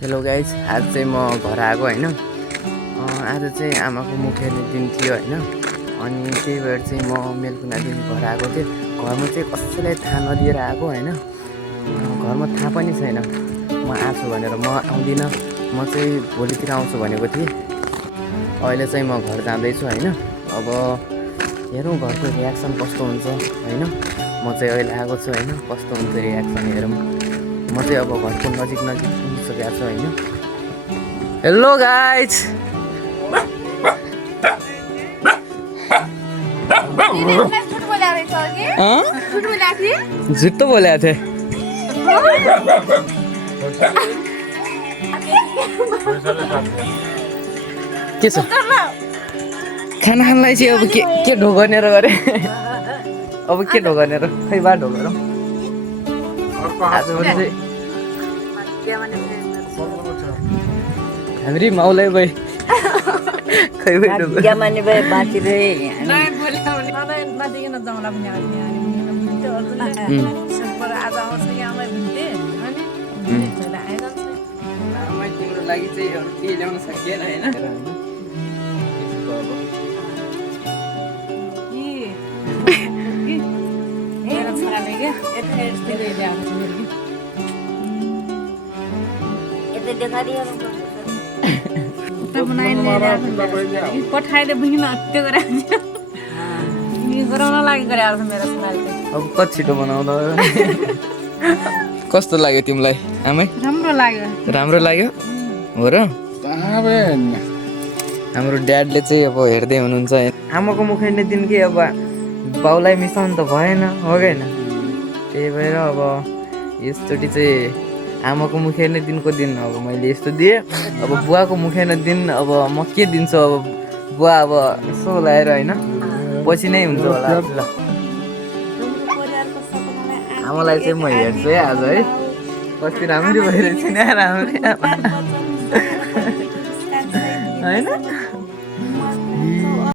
Hello guys, आज चाहिँ म घर आएको होइन। आज चाहिँ आमाको मुखेर्ने दिन थियो होइन। अनि त्यही भएर चाहिँ म मेलकुना दिन घर आएको थिएँ। घरमा चाहिँ कसैलाई थाहा नदिएर आएको होइन। घरमा थाहा पनि छैन म आएको भनेर। म आउँदिनँ, म चाहिँ भोलितिर आउँछु भनेको थिएँ। अहिले चाहिँ म घर जाँदैछु होइन। अब हेरौँ घरको रियाक्सन कस्तो हुन्छ होइन। म चाहिँ अहिले आएको छु होइन, कस्तो हुन्छ रियाक्सन हेरौँ। म चाहिँ अब घरको नजिक पुगिसकेको छु होइन। हेलो गाइज, झुट तो बोले थे। के छ खाना खानलाई चाहिँ अब के ढोगनेर गरे। अब के ढोगनेर खै बा ढोगर आज चाहिँ हामी माउलाई भाइ खै भाइ ढोगर माने भाइ बाँकी रे तिम्रो लागि चाहिँ केही ल्याउन सकिएन होइन। पठाइदे बुझिन त्यो गरेर गराउन लागि गरेर मेरो छोराले अब कति छिटो बनाउँदा कस्तो लाग्यो तिमीलाई आमै? राम्रो लाग्यो। राम्रो लाग्यो हो र। हाम्रो ड्याडले चाहिँ अब हेर्दै हुनुहुन्छ। आमाको मुखैने दिन के अब बाउलाई मिसाउनु त भएन हो कि होइन। त्यही भएर अब यसचोटि चाहिँ आमाको मुखैने दिनको दिन अब मैले यस्तो दिएँ। अब बुवाको मुखैने दिन अब म के दिन्छु। अब बुवा अब यसो लाएर होइन पछि नै हुन्छ होला। ल आमालाई चाहिँ म हेर्छु है आज है। कति राम्रो भइरहेछ नि राम्रो होइन।